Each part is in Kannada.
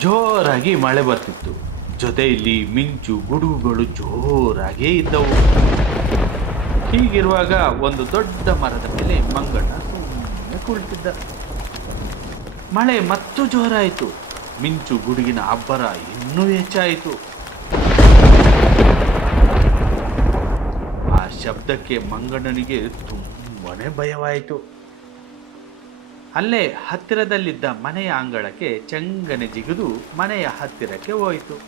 ಜೋರಾಗಿ ಮಳೆ ಬರ್ತಿತ್ತು. ಜೊತೆಯಲ್ಲಿ ಮಿಂಚು ಗುಡುಗುಗಳು ಜೋರಾಗಿಯೇ ಇದ್ದವು. ಹೀಗಿರುವಾಗ ಒಂದು ದೊಡ್ಡ ಮರದ ಮೇಲೆ ಮಂಗಣ್ಣ ಸುಮ್ಮನೆ ಕುಳಿತಿದ್ದ. ಮಳೆ ಮತ್ತೂ ಜೋರಾಯಿತು. ಮಿಂಚು ಗುಡುಗಿನ ಅಬ್ಬರ ಇನ್ನೂ ಹೆಚ್ಚಾಯಿತು. ಆ ಶಬ್ದಕ್ಕೆ ಮಂಗಣ್ಣನಿಗೆ ತುಂಬಾ ಭಯವಾಯಿತು. ಅಲ್ಲೇ ಹತ್ತಿರದಲ್ಲಿದ್ದ ಮನೆಯ ಅಂಗಳಕ್ಕೆ ಚಂಗನೆ ಜಿಗಿದು ಮನೆಯ ಹತ್ತಿರಕ್ಕೆ ಹೋಯಿತು.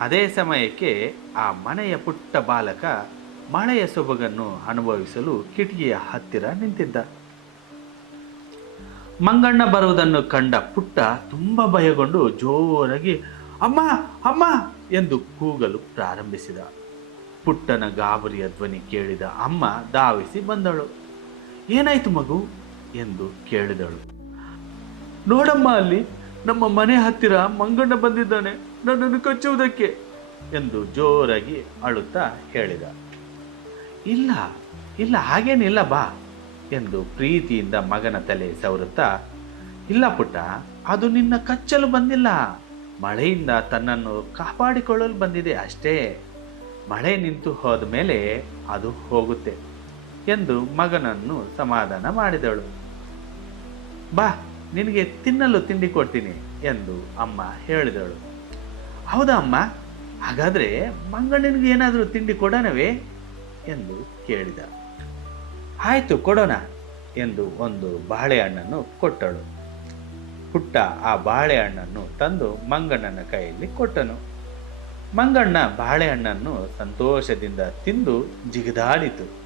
ಅದೇ ಸಮಯಕ್ಕೆ ಆ ಮನೆಯ ಪುಟ್ಟ ಬಾಲಕ ಮಳೆಯ ಸೊಬಗನ್ನು ಅನುಭವಿಸಲು ಕಿಟಕಿಯ ಹತ್ತಿರ ನಿಂತಿದ್ದ. ಮಂಗಣ್ಣ ಬರುವುದನ್ನು ಕಂಡ ಪುಟ್ಟ ತುಂಬ ಭಯಗೊಂಡು ಜೋರಾಗಿ, ಅಮ್ಮ ಅಮ್ಮ! ಎಂದು ಕೂಗಲು ಪ್ರಾರಂಭಿಸಿದ. ಪುಟ್ಟನ ಗಾಬರಿಯ ಧ್ವನಿ ಕೇಳಿದ ಅಮ್ಮ ಧಾವಿಸಿ ಬಂದಳು. ಏನಾಯ್ತು ಮಗು? ಎಂದು ಕೇಳಿದಳು. ನೋಡಮ್ಮ ಅಲ್ಲಿ ನಮ್ಮ ಮನೆ ಹತ್ತಿರ ಮಂಗಣ್ಣ ಬಂದಿದ್ದಾನೆ, ನನ್ನನ್ನು ಕಚ್ಚುವುದಕ್ಕೆ ಎಂದು ಜೋರಾಗಿ ಅಳುತ್ತಾ ಹೇಳಿದ. ಇಲ್ಲ ಇಲ್ಲ ಹಾಗೇನಿಲ್ಲ ಬಾ ಎಂದು ಪ್ರೀತಿಯಿಂದ ಮಗನ ತಲೆ ಸವರುತ್ತಾ, ಇಲ್ಲ ಪುಟ್ಟ, ಅದು ನಿನ್ನ ಕಚ್ಚಲು ಬಂದಿಲ್ಲ, ಮಳೆಯಿಂದ ತನ್ನನ್ನು ಕಾಪಾಡಿಕೊಳ್ಳಲು ಬಂದಿದೆ ಅಷ್ಟೇ, ಮಳೆ ನಿಂತು ಹೋದ ಮೇಲೆ ಅದು ಹೋಗುತ್ತೆ ಎಂದು ಮಗನನ್ನು ಸಮಾಧಾನ ಮಾಡಿದಳು. ಬಾ, ನಿನಗೆ ತಿನ್ನಲು ತಿಂಡಿ ಕೊಡ್ತೀನಿ ಎಂದು ಅಮ್ಮ ಹೇಳಿದಳು. ಹೌದಾ ಅಮ್ಮ? ಹಾಗಾದರೆ ಮಂಗಣ್ಣನಿಗೆ ಏನಾದರೂ ತಿಂಡಿ ಕೊಡೋಣವೇ ಎಂದು ಕೇಳಿದ. ಆಯಿತು, ಕೊಡೋಣ ಎಂದು ಒಂದು ಬಾಳೆಹಣ್ಣನ್ನು ಕೊಟ್ಟಳು. ಪುಟ್ಟ ಆ ಬಾಳೆಹಣ್ಣನ್ನು ತಂದು ಮಂಗಣ್ಣನ ಕೈಯಲ್ಲಿ ಕೊಟ್ಟನು. ಮಂಗಣ್ಣ ಬಾಳೆಹಣ್ಣನ್ನು ಸಂತೋಷದಿಂದ ತಿಂದು ಜಿಗಿದಾಡಿತು